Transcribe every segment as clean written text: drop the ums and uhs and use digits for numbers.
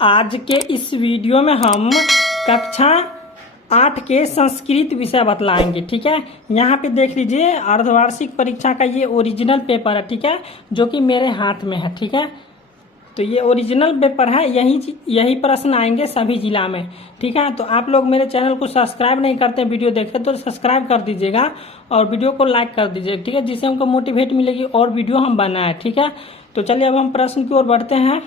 आज के इस वीडियो में हम कक्षा 8 के संस्कृत विषय बतलाएंगे। ठीक है, यहाँ पे देख लीजिए अर्धवार्षिक परीक्षा का ये ओरिजिनल पेपर है। ठीक है, जो कि मेरे हाथ में है। ठीक है, तो ये ओरिजिनल पेपर है, यही प्रश्न आएंगे सभी जिला में। ठीक है, तो आप लोग मेरे चैनल को सब्सक्राइब नहीं करते वीडियो देखे तो सब्सक्राइब कर दीजिएगा और वीडियो को लाइक कर दीजिएगा। ठीक है, जिससे हमको मोटिवेट मिलेगी और वीडियो हम बनाए। ठीक है, तो चलिए अब हम प्रश्न की ओर बढ़ते हैं।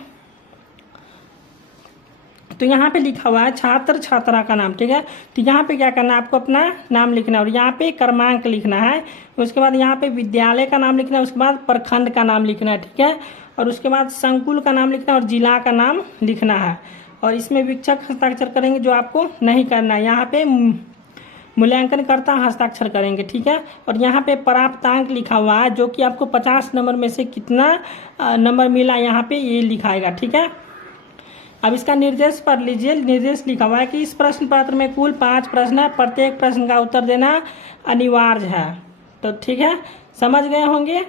तो यहाँ पे लिखा हुआ है छात्र छात्रा का नाम। ठीक है, तो यहाँ पे क्या करना है, आपको अपना नाम लिखना है और यहाँ पे क्रमांक लिखना है। उसके बाद यहाँ पे विद्यालय का नाम लिखना है, उसके बाद प्रखंड का नाम लिखना है। ठीक है, और उसके बाद संकुल का नाम लिखना है और जिला का नाम लिखना है। और इसमें वीक्षक हस्ताक्षर करेंगे, जो आपको नहीं करना है। यहाँ पे मूल्यांकन करता हस्ताक्षर करेंगे। ठीक है, और यहाँ पे प्राप्तांक लिखा हुआ है, जो कि आपको 50 नंबर में से कितना नंबर मिला यहाँ पे ये लिखाएगा। ठीक है, अब इसका निर्देश पढ़ लीजिए। निर्देश लिखा हुआ है कि इस प्रश्न पत्र में कुल 5 प्रश्न है, प्रत्येक प्रश्न का उत्तर देना अनिवार्य है। तो ठीक है, समझ गए होंगे।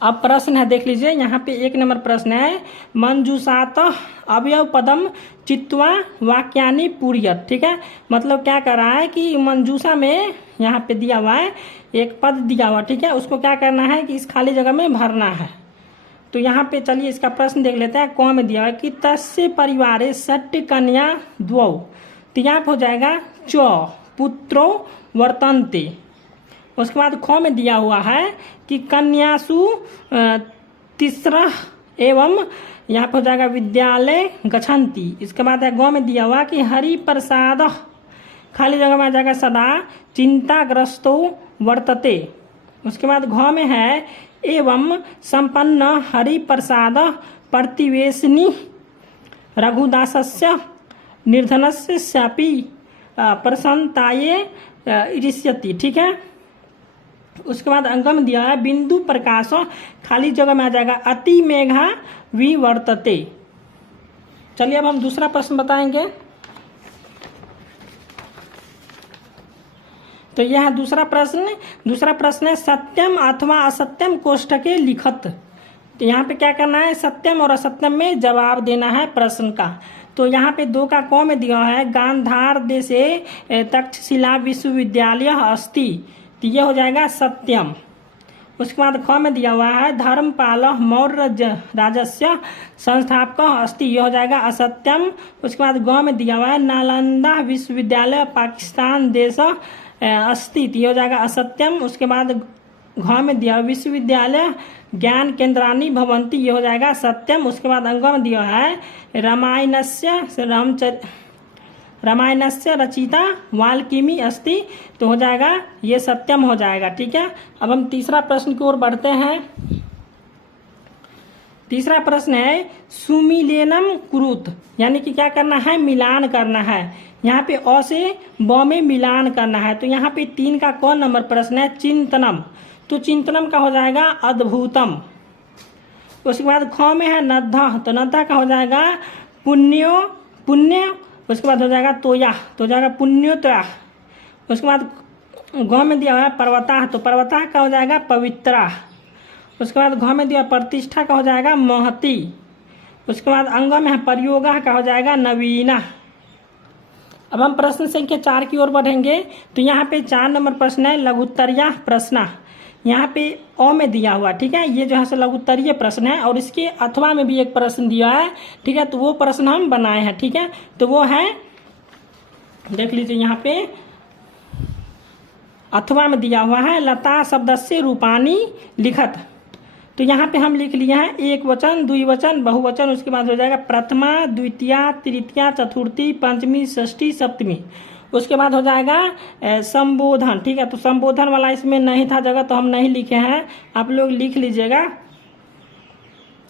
अब प्रश्न है, देख लीजिए। यहाँ पे 1 नंबर प्रश्न है, मंजूषात अवयव पदम चित्वा वाक्यानि पूर्यत। ठीक है, मतलब क्या कर रहा है कि मंजूषा में यहाँ पे दिया हुआ है एक पद दिया हुआ। ठीक है, उसको क्या करना है कि इस खाली जगह में भरना है। तो यहाँ पे चलिए इसका प्रश्न देख लेते हैं। कौन में दिया हुआ है कि तस्य परिवारे षट् कन्या द्वौ, तो यहाँ पे हो जाएगा च पुत्रो वर्तन्ते। उसके बाद ख में दिया हुआ है कि कन्यासु तीसरा एवं यहाँ पे हो जाएगा विद्यालय गच्छन्ति। इसके बाद है ग में दिया हुआ कि हरि प्रसाद, खाली जगह में आ जाएगा सदा चिंताग्रस्तो वर्तते। उसके बाद घ में है एवं संपन्न हरि प्रसाद प्रतिवेशनी रघुदासस्य निर्धनस्य शापी प्रसन्नताये इरिष्यति। ठीक है, उसके बाद अंक में दिया है बिंदु प्रकाश, खाली जगह में आ जाएगा अति मेघा विवर्तते। चलिए अब हम दूसरा प्रश्न बताएंगे। तो यह दूसरा प्रश्न है सत्यम अथवा असत्यम कोष्ठके लिखत। तो यहाँ पे क्या करना है, सत्यम और असत्यम में जवाब देना है प्रश्न का। तो यहाँ पे 2 का क में दिया है गांधार देशे तक्षशिला विश्वविद्यालय अस्ति, तो ये हो जाएगा सत्यम। उसके बाद ख में दिया हुआ है धर्मपाल मौर्य राजस्य संस्थापक अस्ति, ये हो जाएगा असत्यम। उसके बाद ग में दिया हुआ है नालंदा विश्वविद्यालय पाकिस्तान देश अस्तित्व, ये हो जाएगा असत्यम। उसके बाद घ में दिया विश्वविद्यालय ज्ञान केंद्रानी भवंती, ये हो जाएगा सत्यम। उसके बाद अंग में दिया है रामायणस्य रचिता वाल्मीकि अस्ति, तो हो जाएगा ये सत्यम हो जाएगा। ठीक है, अब हम तीसरा प्रश्न की ओर बढ़ते हैं। तीसरा प्रश्न है सुमिलेनम कुरुत, यानी कि क्या करना है, मिलान करना है। यहाँ पे अ से ब में मिलान करना है। तो यहाँ पे 3 का कौन नंबर प्रश्न है चिंतनम, तो चिंतनम का हो जाएगा अद्भुतम। उसके बाद ख में है नद्धा, तो नद्धा का हो जाएगा पुण्य। उसके बाद हो जाएगा तोया, तो हो जाएगा पुण्योतया। उसके बाद ग में दिया हुआ है पर्वता, तो पर्वता का हो जाएगा पवित्रा। उसके बाद घ में दिया प्रतिष्ठा का हो जाएगा महती। उसके बाद अंग में है प्रयोगा का हो जाएगा नवीना। अब हम प्रश्न संख्या 4 की ओर बढ़ेंगे। तो यहाँ पे 4 नंबर प्रश्न है लघुत्तरीय प्रश्न। यहाँ पे अ में दिया हुआ। ठीक है, ये जो है लघुत्तरीय प्रश्न है और इसके अथवा में भी एक प्रश्न दिया है। ठीक है, तो वो प्रश्न हम बनाए हैं। ठीक है, तो वो है, देख लीजिए यहाँ पे अथवा में दिया हुआ है लता शब्दस्य रूपानी लिखत। तो यहाँ पे हम लिख लिए हैं एक वचन, द्विवचन, बहुवचन। उसके बाद हो जाएगा प्रथमा, द्वितीया, तृतीया, चतुर्थी, पंचमी, षष्ठी, सप्तमी। उसके बाद हो जाएगा संबोधन। ठीक है, तो संबोधन वाला इसमें नहीं था जगह, तो हम नहीं लिखे हैं, आप लोग लिख लीजिएगा।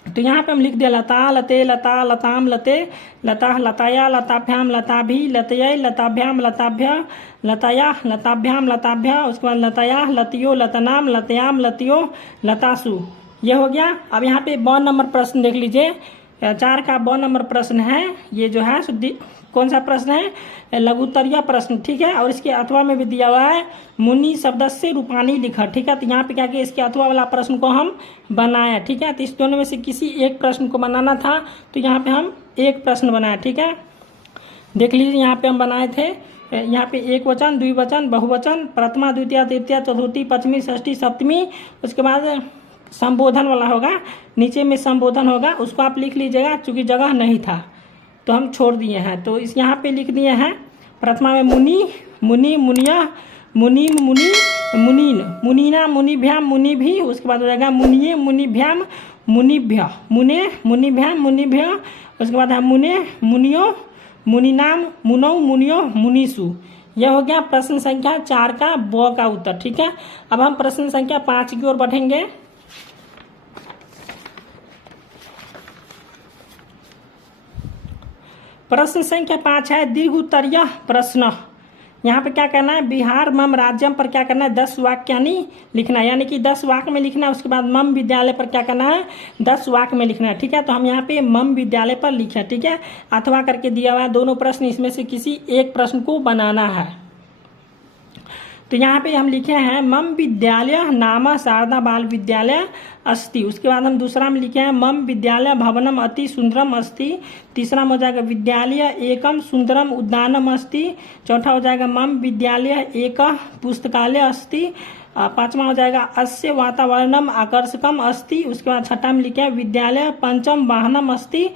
तो यहाँ पे हम लिख दिया लता लते लता लताम लते लता लताया लताभ्याम लताभि लतय लताभ्याम लताभ्य लताया लताभ्याम लताभ्य। उसके बाद लतया लतियो लतनाम लतयाम लतियो लतासु, ये हो गया। अब यहाँ पे 52 नंबर प्रश्न देख लीजिए। 4 का ब नंबर प्रश्न है। ये जो है कौन सा प्रश्न है, लघुत्तरीय प्रश्न, ठीक है। और इसके अथवा में भी दिया हुआ है मुनि शब्द से रूपानी लिखा, ठीक है। तो यहाँ पे क्या किया, इसके अथवा वाला प्रश्न को हम बनाया, ठीक है। तो इस दोनों में से किसी एक प्रश्न को बनाना था, तो यहाँ पे हम एक प्रश्न बनाए, ठीक है। देख लीजिए यहाँ पे हम बनाए थे, यहाँ पे एक वचन, द्विवचन, बहुवचन, प्रथमा, द्वितीय, तृतीय, चतुर्थी, पंचमी, षष्ठी, सप्तमी, उसके बाद संबोधन वाला होगा, नीचे में संबोधन होगा, उसको आप लिख लीजिएगा, चूंकि जगह नहीं था तो हम छोड़ दिए हैं। तो इस यहाँ पे लिख दिए हैं, प्रथमा में मुनि, मुनि, मुनिया, मुनि, मुनि, मुनीन, मुनीना, मुनिभ्याम, मुनि भी, उसके बाद हो जाएगा मुनिये, मुनिभ्याम, मुनिभ्य, मुने, मुनिभ्याम, मुनिभ्य, उसके बाद है मुने, मुनियो, मुनिनाम, मुनौ, मुनियो, मुनिसु। यह हो गया प्रश्न संख्या 4 का ब का उत्तर, ठीक है। अब हम प्रश्न संख्या 5 की ओर बढ़ेंगे। प्रश्न संख्या 5 है दीर्घ उत्तरीय प्रश्न। यहाँ पे क्या करना है, बिहार मम राज्यम पर क्या करना है, 10 वाक्यानि लिखना है, यानी कि 10 वाक्य में लिखना है। उसके बाद मम विद्यालय पर क्या करना है, 10 वाक्य में लिखना है, ठीक है। तो हम यहाँ पे मम विद्यालय पर लिखे, ठीक है। अथवा करके दिया हुआ है दोनों प्रश्न, इसमें से किसी एक प्रश्न को बनाना है। तो यहाँ पे हम लिखे हैं मम विद्यालय नाम शारदा बाल विद्यालय अस्ति। उसके बाद हम दूसरा में लिखे हैं मम विद्यालय भवनम अति सुंदरम अस्ति। तीसरा में हो जाएगा विद्यालय एकम सुंदरम उद्यानम अस्ति। चौथा हो जाएगा मम विद्यालय एक पुस्तकालय अस्ति। पांचवा हो जाएगा अस्य वातावरणम आकर्षकम अस्ति। उसके बाद छठा में लिखे हैं विद्यालय पंचम वाहनम अस्ति।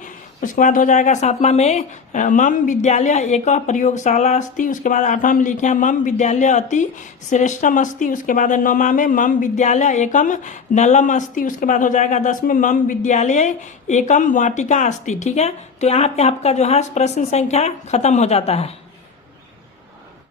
उसके बाद हो जाएगा सातवां में मम विद्यालय एक प्रयोगशाला अस्ति। उसके बाद आठवां में लिखे हैं मम विद्यालय अति श्रेष्ठम अस्ति। उसके बाद नौवां में मम विद्यालय एकम नलम अस्ति। उसके बाद हो जाएगा 10 में मम विद्यालय एकम वाटिका अस्ति, ठीक है। तो यहाँ पे आपका जो है प्रश्न संख्या खत्म हो जाता है।